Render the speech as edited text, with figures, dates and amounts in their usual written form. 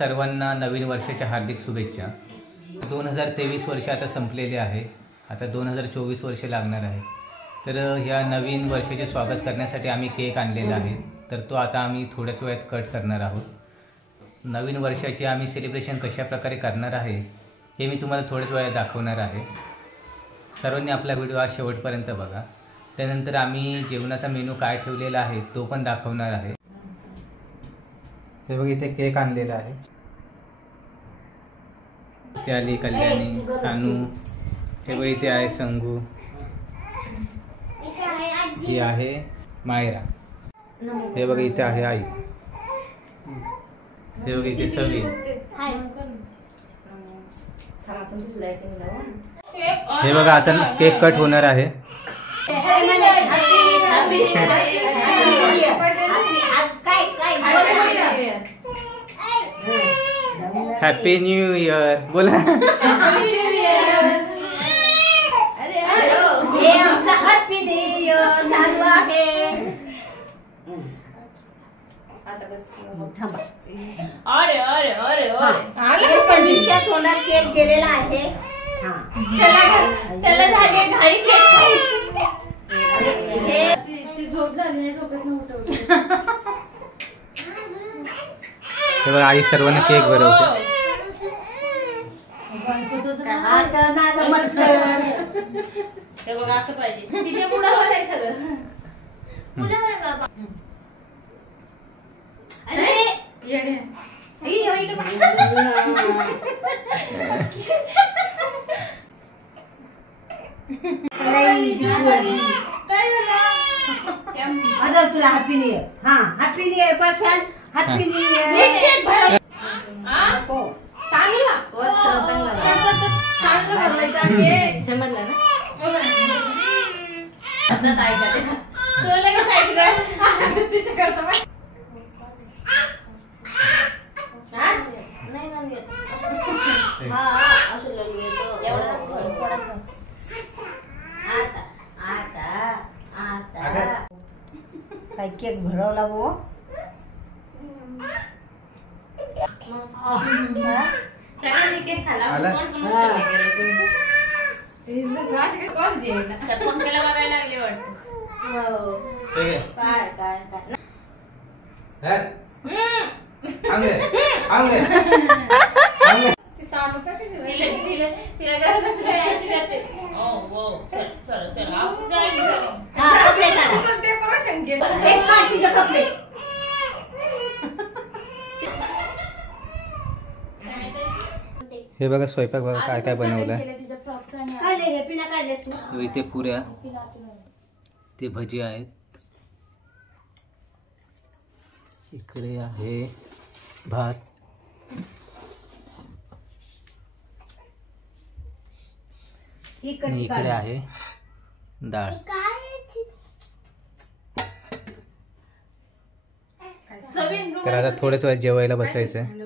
सर्वांना नवीन वर्षाच्या हार्दिक शुभेच्छा। 2023 वर्ष आता संपलेले आहे, आता 2024 वर्ष लागणार आहे। तर ह्या नवीन वर्षाचे स्वागत करण्यासाठी आम्ही केक आणलेला आहे, तर तो आता आम्ही थोड्याच वेळात कट करणार आहोत। नवीन वर्षाचे आम्ही सेलिब्रेशन कशा प्रकारे करणार आहे हे मी तुम्हाला थोड्याच वेळात दाखवणार आहे। सर्वांनी आपला व्हिडिओ आज शेवटपर्यंत बघा। त्यानंतर आम्ही जेवणाचा मेनू काय ठेवलेला आहे तो पण दाखवणार आहे। हे बघा इथे केक आणलेला आहे, ते आली कल्याणी, सानू, हे बघा इथे आहे संगू, ही आहे मायरा, हे बघा इथे आहे आई, हे बघा इथे सवी, हे बघा आता केक कट होणार आहे। हॅपी न्यू इयर बोला। तोंडात केक गेलेला आहे, त्याला झाली घाई झोप झाली, झोपेत उठवली। हे बघा आई सर्वांना केक भरवते। हे बघा असं पाहिजे, तिच्या मुडावर आहे सगळं। अरे येडे तुला हॅपी न्यू इयर। हा happy new year person, happy new year. समजलं काय केक भरवला वो बघायला लागले वाटतं। हे बघा स्वयंपाक बघा काय काय बनवलंय। इथे पुऱ्या, ते भजी आहेत, इकडे आहे भात, आणि इकडे आहे डाळ। तर आता थोड्याच वेळात जेवायला बसायचं आहे।